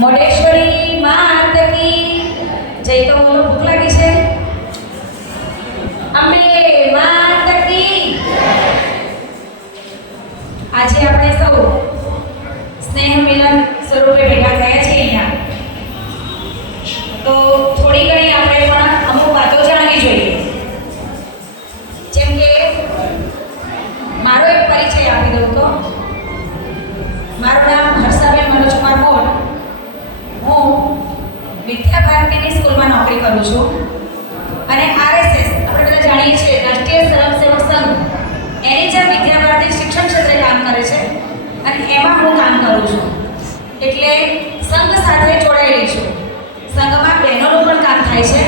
મોઢેશ્વરી માત કી જય. તો બોલો, ભૂખ લાગી છે? અંબે માત કી. આજે આપણે સૌ સ્નેહ મિલન સ્વરૂપે ભેગા થયા છીએ અહીંયા. તો થોડી ઘણી આપણે પણ અમુક વાતો જાણવી જોઈએ. જેમ કે મારો એક પરિચય આપી દઉં તો મારું નામ હર્ષાબેન મનોજકુમાર મોડ. હું વિદ્યા ભારતીની સ્કૂલમાં નોકરી કરું છું અને આરએસએસ આપણે બધા જાણીએ છીએ રાષ્ટ્રીય સ્વયંસેવક સંઘ એની જે વિદ્યા ભારતી શિક્ષણ ક્ષેત્રે કામ કરે છે અને એમાં હું કામ કરું છું. એટલે સંઘ સાથે જોડાયેલી છું. સંઘમાં બહેનોનું પણ કામ થાય છે.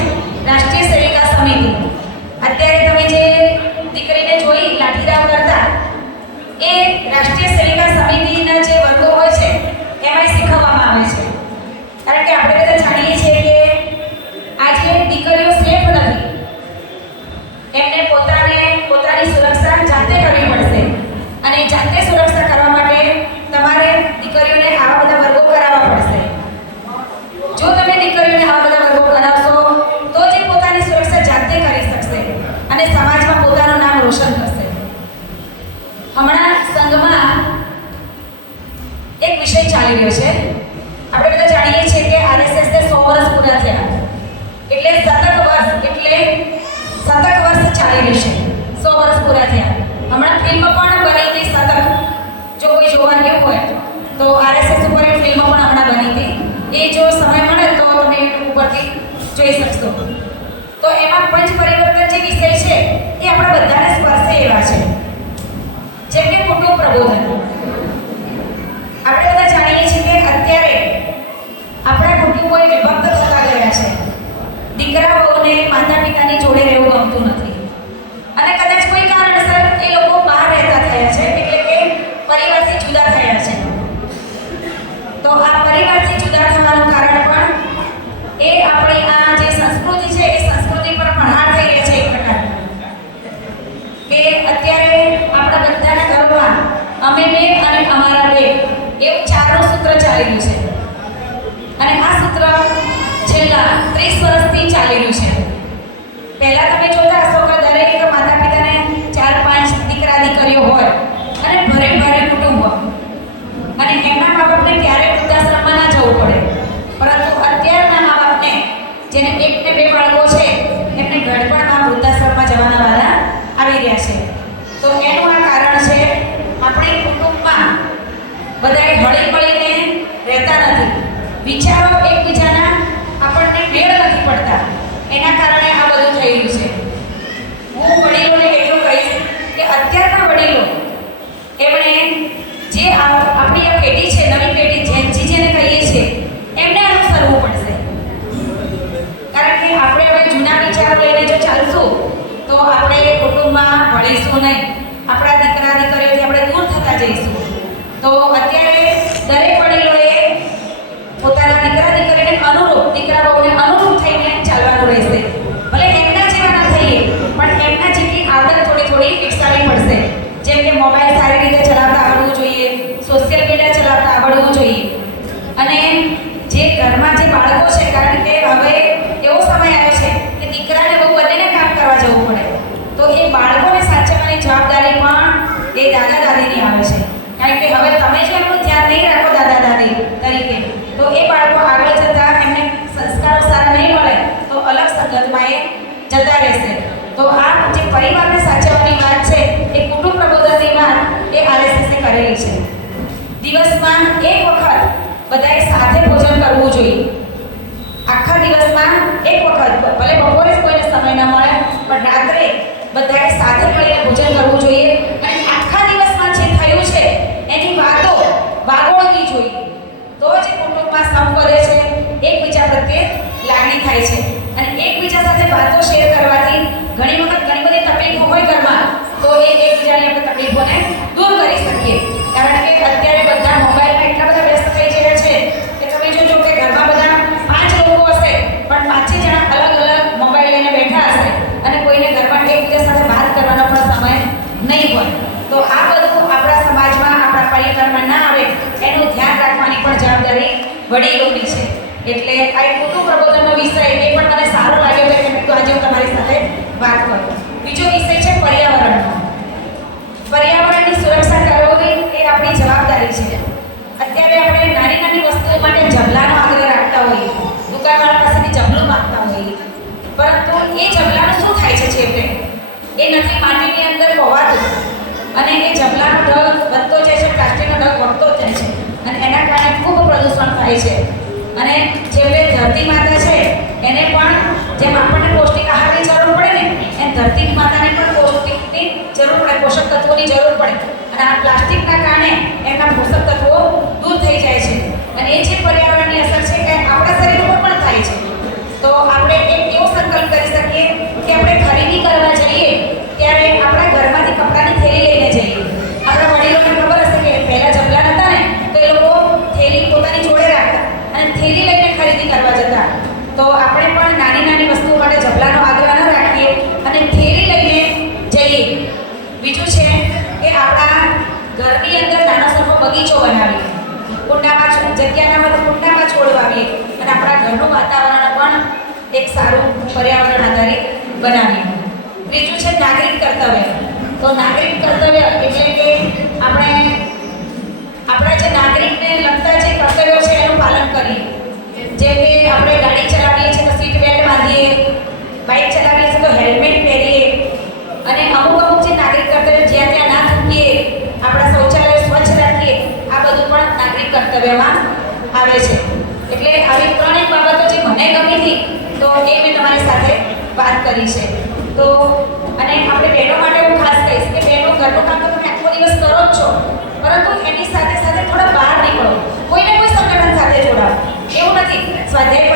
રાષ્ટ્રીય સેવિકા સમિતિ, અત્યારે તમે જે દીકરીને જોઈ લાઠીરાવ કરતા, એ રાષ્ટ્રીય સેવિકા સમિતિના જે વર્ગો હોય છે એમાં શીખવવામાં આવે છે. કારણ કે આપણે બધા જાણીએ છીએ કે આજે દીકરીઓ સેફ નથી. એમને પોતાની સુરક્ષા જાતે કરવી પડશે અને જાતે સુરક્ષા કરવા માટે તમારે દીકરીઓને આવા બધા વર્ગો કરાવવા પડશે. જો તમે દીકરીઓને આવા બધા વર્ગો કરાવશો તો જ પોતાની સુરક્ષા જાતે કરી શકશે અને સમાજમાં પોતાનું નામ રોશન કરશે. હમણાં સંઘમાં એક વિષય ચાલી રહ્યો છે. આપણે બધા જાણીએ છીએ કે આરએસએસ ને 100 વર્ષ પૂરા થયા, એટલે શતક વર્ષ ચાલી રહ્યું છે. 100 વર્ષ પૂરા થયા. હમણાં ફિલ્મ પણ બની હતી શતક. જો કોઈ જોવા ગયું હોય તો આરએસએસ ઉપર એક ફિલ્મ પણ હમણાં બની હતી. એ જો સમય મળે તો તમે યુટ્યુબ ઉપરથી જોઈ શકશો. તો એમાં પંચ પરિવર્તન જે વિષય છે એ આપણા બધાને સ્પર્શે એવા છે. જેમ કે કુટુંબ પ્રબોધન. આપણે બધા જાણીએ છીએ કે અત્યારે આપણા કુટુંબો વિભક્ત થતા ગયા છે. દીકરા વહુને માતા પિતાની જોડે રહેવું ગમતું નથી અને કદાચ કોઈ કારણસર એ લોકો બહાર રહેતા થયા છે, એટલે કે પરિવારથી જુદા થયા છે. તો આ પરિવારથી જુદા થવાનું કારણ પણ એ આપણી આ જે સંસ્કૃતિ છે એ સંસ્કૃતિ પર પ્રહાર થઈ રહ્યા છે. એક પ્રકારનો કે અત્યારે આપણા બધાના ઘરમાં અમે બે અને અમારા બે એવું 4નું સૂત્ર ચાલી રહ્યું છે અને આ સૂત્ર છેલ્લા 30 વર્ષથી ચાલી રહ્યું છે. પહેલા તમે જોતા હશો કે દરેક માતા પિતાને 4-5 દીકરા દીકરીઓ હોય અને ભારે કુટુંબ હોય અને એમના મા બાપને ક્યારેય વૃદ્ધાશ્રમમાં ના જવું પડે. પરંતુ અત્યારના મા બાપને જેને 1 ને 2 બાળકો છે એમને ઘડપણમાં વૃદ્ધાશ્રમમાં જવાના વારા આવી રહ્યા છે. તો એનું આ કારણ છે આપણે કુટુંબમાં બધાએ હળી મળીને રહેતા નથી. વિચારો એકબીજાના આપણને મેળ નથી પડતા. એના કારણે આ બધું થઈ રહ્યું છે. હું વડીલોને એટલું કહીશ કે અત્યારના વડીલો એમણે જે આપણી આ પેઢી છે, નવી પેઢી જેનજી જેને કહીએ છીએ, એમને અનુસરવું પડશે. કારણ કે આપણે હવે જૂના વિચારો લઈને જો ચાલશું તો આપણે કુટુંબમાં ભળીશું નહીં. આપણા દીકરા દીકરીઓથી આપણે દૂર થતા જઈશું. તો અત્યારે દરેક વડીલોએ પોતાના દીકરા દીકરીને અનુરૂપ, દીકરા બહુને અનુરૂપ થઈને ચાલવાનું રહેશે. ભલે એમના જેવા ના થઈએ પણ એમના જેટલી આવડત થોડી વિકસાવવી પડશે. જેમ કે મોબાઈલ સારી રીતે ચલાવતા આવડવું જોઈએ, સોશિયલ મીડિયા ચલાવતા આવડવું જોઈએ. અને જે ઘરમાં જે બાળકો છે, કારણ કે હવે એવો સમય આવ્યો છે કે દીકરાને બહુ બંનેને કામ કરવા જવું પડે, તો એ બાળકોને સાચવવાની જવાબદારી પણ એ દાદા દાદીની આવે છે. કારણ કે હવે તમે જો એમનું ધ્યાન નહીં રાખો દાદા દાદી તરીકે, તો એ બાળકો આગળ જતાં એમને સંસ્કારો સારા નહીં મળે તો અલગ સંગતમાં એ જતા રહેશે. તો આ જે પરિવારને સાચવવાની વાત છે એ કુટુંબ પ્રબોધનની વાત એ આરએસએસે કરેલી છે. દિવસમાં 1 વખત બધાએ સાથે ભોજન કરવું જોઈએ. આખા દિવસમાં 1 વખત, ભલે બપોરે કોઈને સમય ન મળે પણ રાત્રે બધાએ સાથે મળીને ભોજન કરવું જોઈએ અને આખા દિવસમાં જે થયું છે એની વાતો વાગોળવી જોઈએ. તો જ કુટુંબમાં સમ વધે છે, એકબીજા પ્રત્યે લાગણી થાય છે અને એકબીજા સાથે વાતો શેર કરવાથી ઘણી વખત ઘણી બધી તકલીફો હોય ઘરમાં તો એ એકબીજાની આપણે તકલીફોને દૂર કરી શકીએ. કારણ કે અત્યારે બધા મોબાઈલમાં એટલા બધા વ્યસ્ત થઈ ગયા છે કે તમે જોજો કે ઘરમાં બધા 5 લોકો હશે પણ 5 જણા અલગ અલગ મોબાઈલ લઈને બેઠા હશે અને કોઈને ઘરમાં એકબીજા સાથે વાત કરવાનો પણ સમય નહીં હોય. તો આ બધું આપણા સમાજમાં, આપણા પરિવારમાં ના આવે એનું ધ્યાન રાખવાની પણ જવાબદારી વડીલોની છે. એટલે આ એક કુટુંબ પ્રબોધનનો વિષય એ પણ મને સારો લાગ્યો છે કે તો આજે હું તમારી સાથે વાત કરું. બીજો વિષય છે પર્યાવરણનો. પર્યાવરણની સુરક્ષા કરવી એ આપણી જવાબદારી છે. અત્યારે આપણે નાની નાની વસ્તુઓ માટે જબલાનો આગ્રહ રાખતા હોઈએ, દુકાનવાળા પાસેથી જબલું માંગતા હોઈએ, પરંતુ એ જબલાનું શું થાય છે છેવટે? એ નથી માટીની અંદર ખોવાતું અને એ જબલાનો ઢગ વધતો જાય છે, પ્લાસ્ટિકનો ઢગ વધતો જાય છે અને એના કારણે ખૂબ પ્રદૂષણ થાય છે. અને છેવટે ધરતી માતા છે એને પણ જેમ આપણને પૌષ્ટિક આહારની જરૂર પડે ને એમ ધરતી માતાને પણ પૌષ્ટિકની જરૂર પડે, પોષક તત્વોની જરૂર પડે. અને આ પ્લાસ્ટિકના કારણે એમના પોષક તત્વો દૂર થઈ જાય છે અને એ જે પર્યાવરણની અસર છે એ આપણા શરીર ઉપર પણ થાય છે. તો આપણે એક એવો સંકલ્પ કરી શકીએ કે આપણે ખરીદી કરવા જઈએ ત્યારે આપણા ઘરમાંથી કપડાની થેલી લઈને જઈએ. આપણા વડીલોને ખબર હશે કે પહેલાં જબલા હતા ને તો એ લોકો થેલી પોતાની જોડે રાખતા અને થેલી લઈને ખરીદી કરવા જતા. તો આપણે પણ નાની નાની વસ્તુઓ માટે જબલાનો આગ્રહ ન રાખીએ અને થેલી લઈને જઈએ. બીજું છે કે આપણા ઘરની અંદર નાનો સરખો બગીચો બનાવીએ, કુંડામાં જગ્યા ના હોય તો કુંડામાં છોડ વાવીએ અને આપણા ઘરનું વાતાવરણ પણ એક સારું પર્યાવરણ આધારિત બનાવીએ. ત્રીજું છે નાગરિક કર્તવ્ય. તો નાગરિક કર્તવ્ય એટલે કે આપણે આપણા જે નાગરિકને લગતા જે કર્તવ્યો છે એનું પાલન કરીએ. જેમ કે આપણે ગાડી ચલાવીએ છીએ તો સીટ બેલ્ટ બાંધીએ, બાઇક ચલાવીએ છીએ તો હેલ્મેટ પહેરીએ અને અમુક જે નાગરિક કર્તવ્ય જ્યાં ત્યાં ના થૂકીએ, આપણા શૌચાલય સ્વચ્છ રાખીએ, આ બધું પણ નાગરિક કર્તવ્યમાં આવે છે. એટલે આવી ત્રણેક બાબતો જે મને ગમી હતી તો એ મેં તમારી સાથે વાત કરી છે. તો અને આપણે બહેનો માટે હું ખાસ કહીશ કે બહેનો ઘરનું કામ તો તમે આખો દિવસ કરો જ છો, પરંતુ એની સાથે સાથે થોડા બહાર નીકળો, કોઈને કોઈ સંગઠન સાથે જોડાઓ. એવું નથી સ્વાધ્યાય